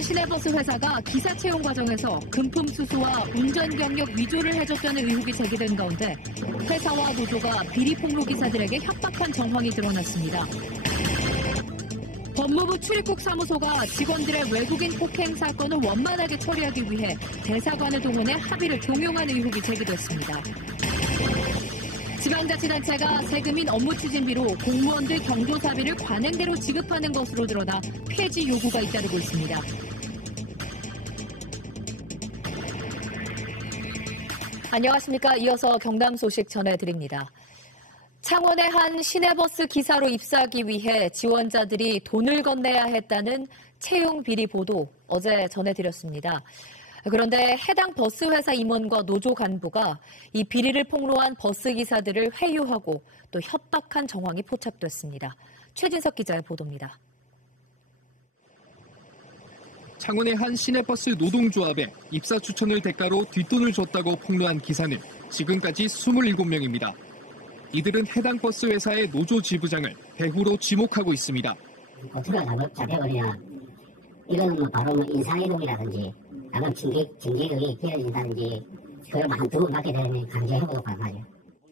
한 시내버스 회사가 기사 채용 과정에서 금품 수수와 운전 경력 위조를 해줬다는 의혹이 제기된 가운데 회사와 노조가 비리 폭로 기사들에게 협박한 정황이 드러났습니다. 법무부 출입국 사무소가 직원들의 외국인 폭행 사건을 원만하게 처리하기 위해 대사관을 동원해 합의를 종용한 의혹이 제기됐습니다. 지방자치단체가 세금인 업무추진비로 공무원들 경조사비를 관행대로 지급하는 것으로 드러나 폐지 요구가 잇따르고 있습니다. 안녕하십니까. 이어서 경남 소식 전해드립니다. 창원의 한 시내버스 기사로 입사하기 위해 지원자들이 돈을 건네야 했다는 채용 비리 보도 어제 전해드렸습니다. 그런데 해당 버스 회사 임원과 노조 간부가 이 비리를 폭로한 버스 기사들을 회유하고 또 협박한 정황이 포착됐습니다. 최진석 기자의 보도입니다. 창원의 한 시내버스 노동조합에 입사 추천을 대가로 뒷돈을 줬다고 폭로한 기사는 지금까지 27명입니다. 이들은 해당 버스 회사의 노조 지부장을 배후로 지목하고 있습니다. 고투가 잡혀버리면 이건 바로 인상이동이라든지 아니면 징계격이 길어진다든지 그걸 한두 번 받게 되면 강제해고도 가능하죠.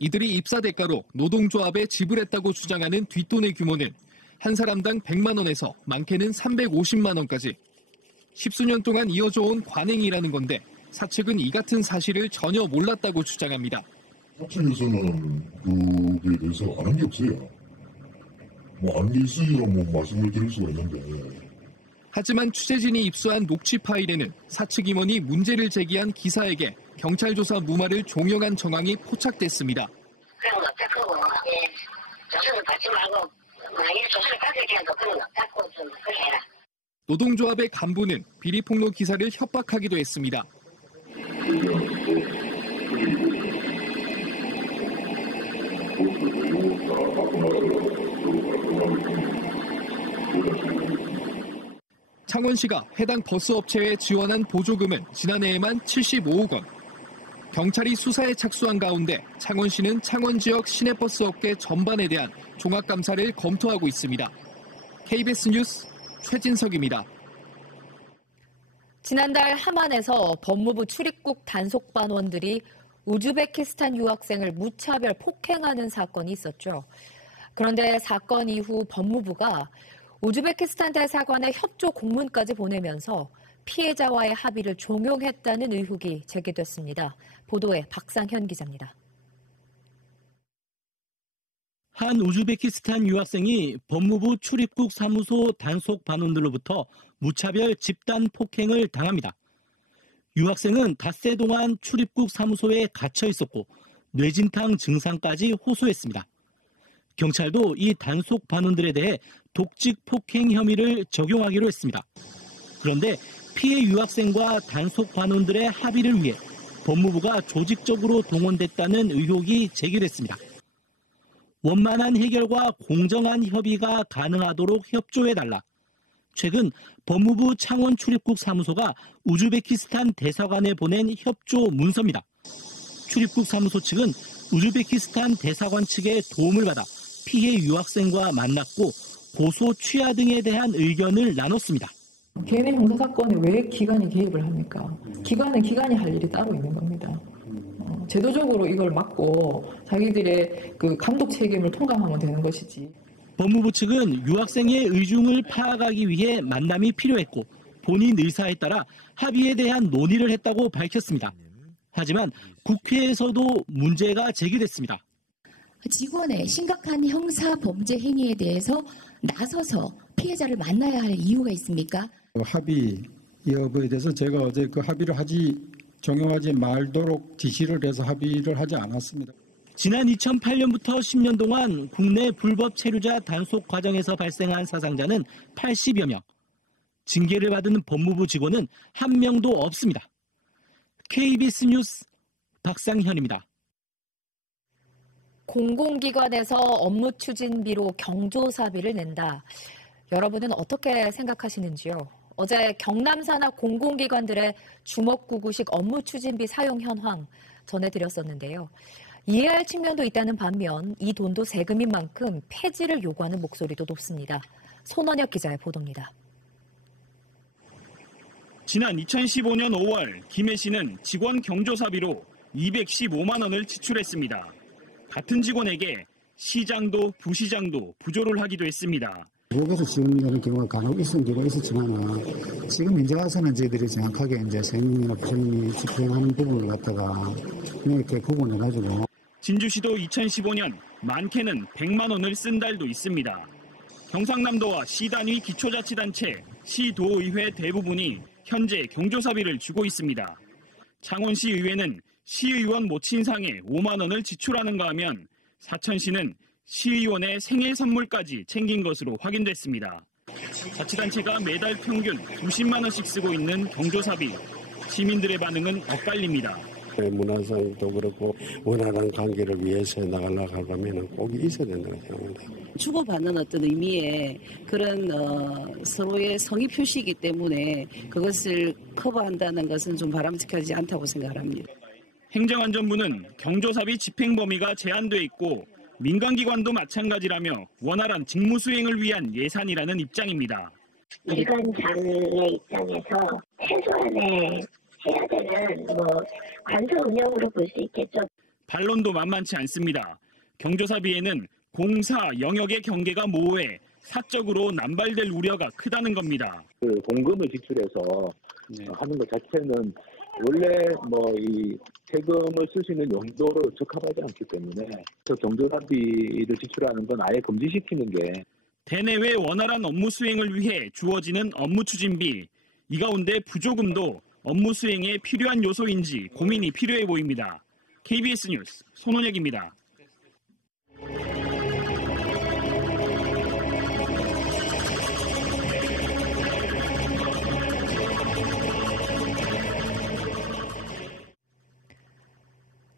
이들이 입사 대가로 노동조합에 지불했다고 주장하는 뒷돈의 규모는 한 사람당 100만 원에서 많게는 350만 원까지. 십수년 동안 이어져 온 관행이라는 건데 사측은 이 같은 사실을 전혀 몰랐다고 주장합니다. 사측에서는 그에 대해서 안 한 게 없어요. 안 게 있으니까 말씀을 드릴 수가 있는데. 하지만 취재진이 입수한 녹취 파일에는 사측 임원이 문제를 제기한 기사에게 경찰 조사 무마를 종용한 정황이 포착됐습니다. 그런 건 없다고, 조사를 받지 말고 만약에 조사를 받을 때도 그런 건 없다고 좀 그렇게 해라. 노동조합의 간부는 비리 폭로 기사를 협박하기도 했습니다. 창원시가 해당 버스업체에 지원한 보조금은 지난해에만 75억 원. 경찰이 수사에 착수한 가운데 창원시는 창원 지역 시내버스 업계 전반에 대한 종합감사를 검토하고 있습니다. KBS 뉴스 최진석입니다. 지난달 함안에서 법무부 출입국 단속반원들이 우즈베키스탄 유학생을 무차별 폭행하는 사건이 있었죠. 그런데 사건 이후 법무부가 우즈베키스탄 대사관에 협조 공문까지 보내면서 피해자와의 합의를 종용했다는 의혹이 제기됐습니다. 보도에 박상현 기자입니다. 한 우즈베키스탄 유학생이 법무부 출입국 사무소 단속 반원들로부터 무차별 집단 폭행을 당합니다. 유학생은 닷새 동안 출입국 사무소에 갇혀 있었고 뇌진탕 증상까지 호소했습니다. 경찰도 이 단속 반원들에 대해 독직 폭행 혐의를 적용하기로 했습니다. 그런데 피해 유학생과 단속 반원들의 합의를 위해 법무부가 조직적으로 동원됐다는 의혹이 제기됐습니다. 원만한 해결과 공정한 협의가 가능하도록 협조해달라. 최근 법무부 창원 출입국 사무소가 우즈베키스탄 대사관에 보낸 협조 문서입니다. 출입국 사무소 측은 우즈베키스탄 대사관 측의 도움을 받아 피해 유학생과 만났고 고소 취하 등에 대한 의견을 나눴습니다. 개인의 형사사건에 왜 기관이 개입을 합니까? 기관은 기관이 할 일이 따로 있는 겁니다. 제도적으로 이걸 막고 자기들의 그 감독 책임을 통감하면 되는 것이지. 법무부 측은 유학생의 의중을 파악하기 위해 만남이 필요했고 본인 의사에 따라 합의에 대한 논의를 했다고 밝혔습니다. 하지만 국회에서도 문제가 제기됐습니다. 직원의 심각한 형사 범죄 행위에 대해서 나서서 피해자를 만나야 할 이유가 있습니까? 합의 여부에 대해서 제가 어제 그 합의를 종용하지 말도록 지시를 해서 합의를 하지 않았습니다. 지난 2008년부터 10년 동안 국내 불법 체류자 단속 과정에서 발생한 사상자는 80여 명. 징계를 받은 법무부 직원은 한 명도 없습니다. KBS 뉴스 박상현입니다. 공공기관에서 업무 추진비로 경조사비를 낸다. 여러분은 어떻게 생각하시는지요? 어제 경남 산하 공공기관들의 주먹구구식 업무 추진비 사용 현황 전해드렸었는데요. 이해할 측면도 있다는 반면 이 돈도 세금인 만큼 폐지를 요구하는 목소리도 높습니다. 손원혁 기자의 보도입니다. 지난 2015년 5월 김해 씨는 직원 경조사비로 215만 원을 지출했습니다. 같은 직원에게 시장도 부시장도 부조를 하기도 했습니다. 지역에서 지원되는 경우가 간혹 있었던 경우가 있었지만 지금 현재 와서는 저희들이 정확하게 이제 세님이나 부처님이 집행하는 부분을 갖다가 이렇게 구분해가지고. 진주시도 2015년 많게는 100만 원을 쓴 달도 있습니다. 경상남도와 시단위 기초자치단체, 시도의회 대부분이 현재 경조사비를 주고 있습니다. 창원시 의회는 시의원 모친상에 5만 원을 지출하는가 하면 사천시는 시의원의 생일 선물까지 챙긴 것으로 확인됐습니다. 자치단체가 매달 평균 90만 원씩 쓰고 있는 경조사비, 시민들의 반응은 엇갈립니다. 문화상도 그렇고 원활한 관계를 위해서 나가려고 하면 꼭 있어야 된다고 생각합니다. 주고받는 어떤 의미의 그런 서로의 성의 표시이기 때문에 그것을 커버한다는 것은 좀 바람직하지 않다고 생각합니다. 행정안전부는 경조사비 집행 범위가 제한돼 있고 민간기관도 마찬가지라며 원활한 직무 수행을 위한 예산이라는 입장입니다. 일관장의 입장에서 최소한의 해야 되는 관서 운영으로 볼 수 있겠죠. 반론도 만만치 않습니다. 경조사비에는 공사 영역의 경계가 모호해 사적으로 남발될 우려가 크다는 겁니다. 공금을 지출해서 하는 것 자체는 원래 이 세금을 쓸 수 있는 용도로 적합하지 않기 때문에 경조사비를 지출하는 건 아예 금지시키는 게 대내외 원활한 업무 수행을 위해 주어지는 업무 추진비, 이 가운데 부조금도 업무 수행에 필요한 요소인지 고민이 필요해 보입니다. KBS 뉴스 손원혁입니다.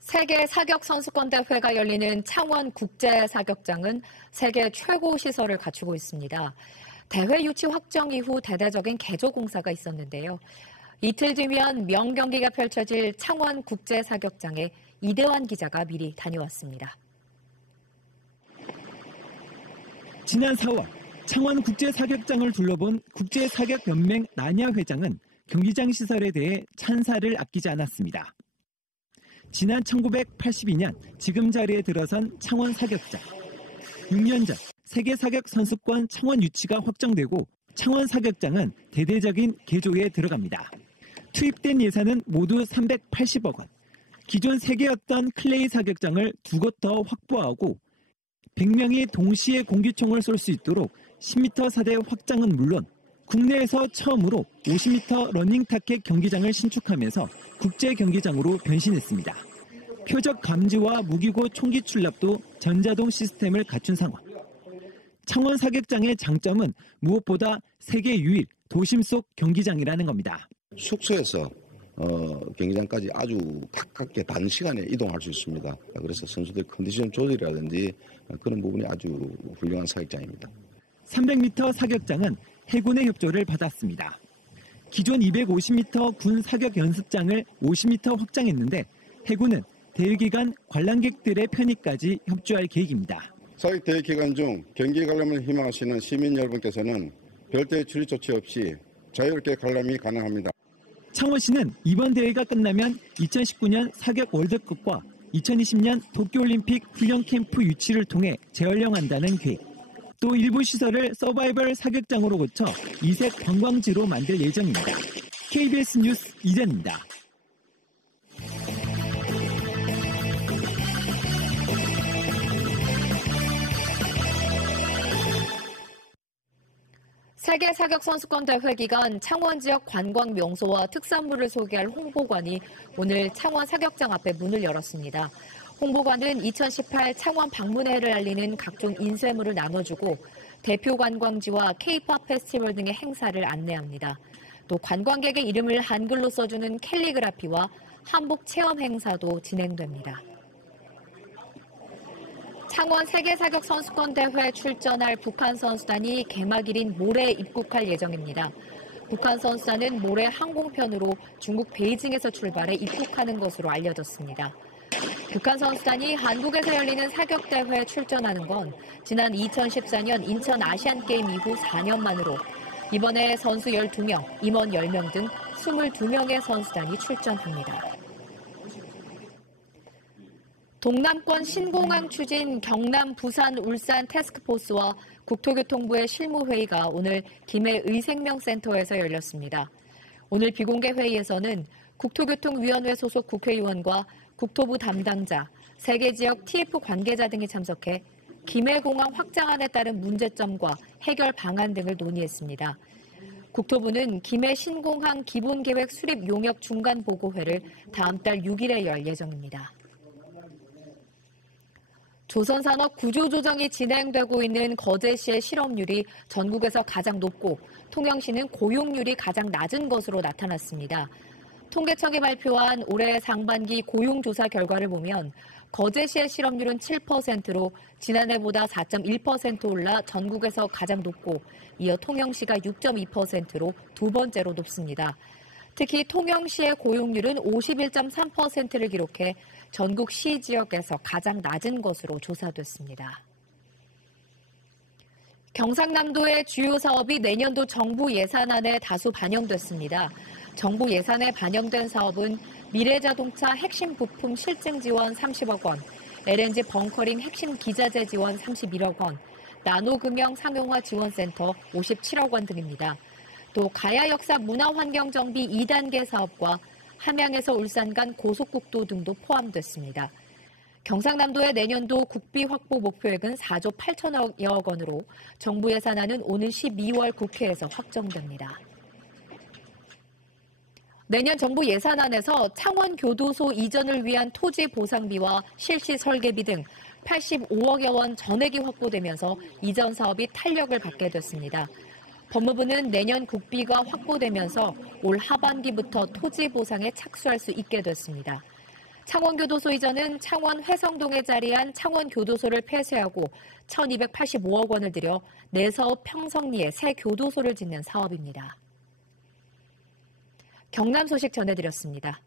세계 사격 선수권 대회가 열리는 창원 국제 사격장은 세계 최고 시설을 갖추고 있습니다. 대회 유치 확정 이후 대대적인 개조 공사가 있었는데요. 이틀 뒤면 명경기가 펼쳐질 창원 국제 사격장에 이대환 기자가 미리 다녀왔습니다. 지난 4월 창원 국제 사격장을 둘러본 국제사격연맹 나냐 회장은 경기장 시설에 대해 찬사를 아끼지 않았습니다. 지난 1982년 지금 자리에 들어선 창원 사격장. 6년 전 세계사격 선수권 창원 유치가 확정되고 창원 사격장은 대대적인 개조에 들어갑니다. 투입된 예산은 모두 380억 원. 기존 3개였던 클레이 사격장을 2곳 더 확보하고 100명이 동시에 공기총을 쏠 수 있도록 10m 사대 확장은 물론 국내에서 처음으로 50m 러닝 타켓 경기장을 신축하면서 국제 경기장으로 변신했습니다. 표적 감지와 무기고 총기 출납도 전자동 시스템을 갖춘 상황. 창원 사격장의 장점은 무엇보다 세계 유일 도심 속 경기장이라는 겁니다. 숙소에서 경기장까지 아주 가깝게 단시간에 이동할 수 있습니다. 그래서 선수들 컨디션 조절이라든지 그런 부분이 아주 훌륭한 사격장입니다. 300m 사격장은 해군의 협조를 받았습니다. 기존 250m 군 사격 연습장을 50m 확장했는데 해군은 대회 기간 관람객들의 편의까지 협조할 계획입니다. 사격 대회 기간 중 경기 관람을 희망하시는 시민 여러분께서는 별도의 출입 조치 없이 자유롭게 관람이 가능합니다. 창원시는 이번 대회가 끝나면 2019년 사격 월드컵과 2020년 도쿄올림픽 훈련 캠프 유치를 통해 재활용한다는 계획. 또 일부 시설을 서바이벌 사격장으로 고쳐 이색 관광지로 만들 예정입니다. KBS 뉴스 이전입니다. 세계 사격 선수권 대회 기간 창원 지역 관광 명소와 특산물을 소개할 홍보관이 오늘 창원 사격장 앞에 문을 열었습니다. 홍보관은 2018 창원 방문회를 알리는 각종 인쇄물을 나눠주고 대표 관광지와 K-팝 페스티벌 등의 행사를 안내합니다. 또 관광객의 이름을 한글로 써주는 캘리그라피와 한복 체험 행사도 진행됩니다. 창원 세계사격 선수권 대회 출전할 북한 선수단이 개막일인 모레 입국할 예정입니다. 북한 선수단은 모레 항공편으로 중국 베이징에서 출발해 입국하는 것으로 알려졌습니다. 북한 선수단이 한국에서 열리는 사격대회에 출전하는 건 지난 2014년 인천 아시안게임 이후 4년 만으로 이번에 선수 12명, 임원 10명 등 22명의 선수단이 출전합니다. 동남권 신공항 추진 경남, 부산, 울산 태스크포스와 국토교통부의 실무회의가 오늘 김해 의생명센터에서 열렸습니다. 오늘 비공개 회의에서는 국토교통위원회 소속 국회의원과 국토부 담당자, 세계 지역 TF 관계자 등이 참석해 김해공항 확장안에 따른 문제점과 해결 방안 등을 논의했습니다. 국토부는 김해 신공항 기본계획 수립 용역 중간 보고회를 다음 달 6일에 열 예정입니다. 조선산업 구조조정이 진행되고 있는 거제시의 실업률이 전국에서 가장 높고 통영시는 고용률이 가장 낮은 것으로 나타났습니다. 통계청이 발표한 올해 상반기 고용조사 결과를 보면 거제시의 실업률은 7%로 지난해보다 4.1% 올라 전국에서 가장 높고 이어 통영시가 6.2%로 두 번째로 높습니다. 특히 통영시의 고용률은 51.3%를 기록해 전국 시 지역에서 가장 낮은 것으로 조사됐습니다. 경상남도의 주요 사업이 내년도 정부 예산안에 다수 반영됐습니다. 정부 예산에 반영된 사업은 미래자동차 핵심 부품 실증 지원 30억 원, LNG 벙커링 핵심 기자재 지원 31억 원, 나노금형 상용화 지원센터 57억 원 등입니다. 또 가야 역사 문화환경 정비 2단계 사업과 함양에서 울산 간 고속국도 등도 포함됐습니다. 경상남도의 내년도 국비 확보 목표액은 4조 8천여억 원으로 정부 예산안은 오는 12월 국회에서 확정됩니다. 내년 정부 예산안에서 창원교도소 이전을 위한 토지 보상비와 실시 설계비 등 85억여 원 전액이 확보되면서 이전 사업이 탄력을 받게 됐습니다. 법무부는 내년 국비가 확보되면서 올 하반기부터 토지 보상에 착수할 수 있게 됐습니다. 창원교도소 이전은 창원 회성동에 자리한 창원교도소를 폐쇄하고 1,285억 원을 들여 내서읍 평성리에 새 교도소를 짓는 사업입니다. 경남 소식 전해드렸습니다.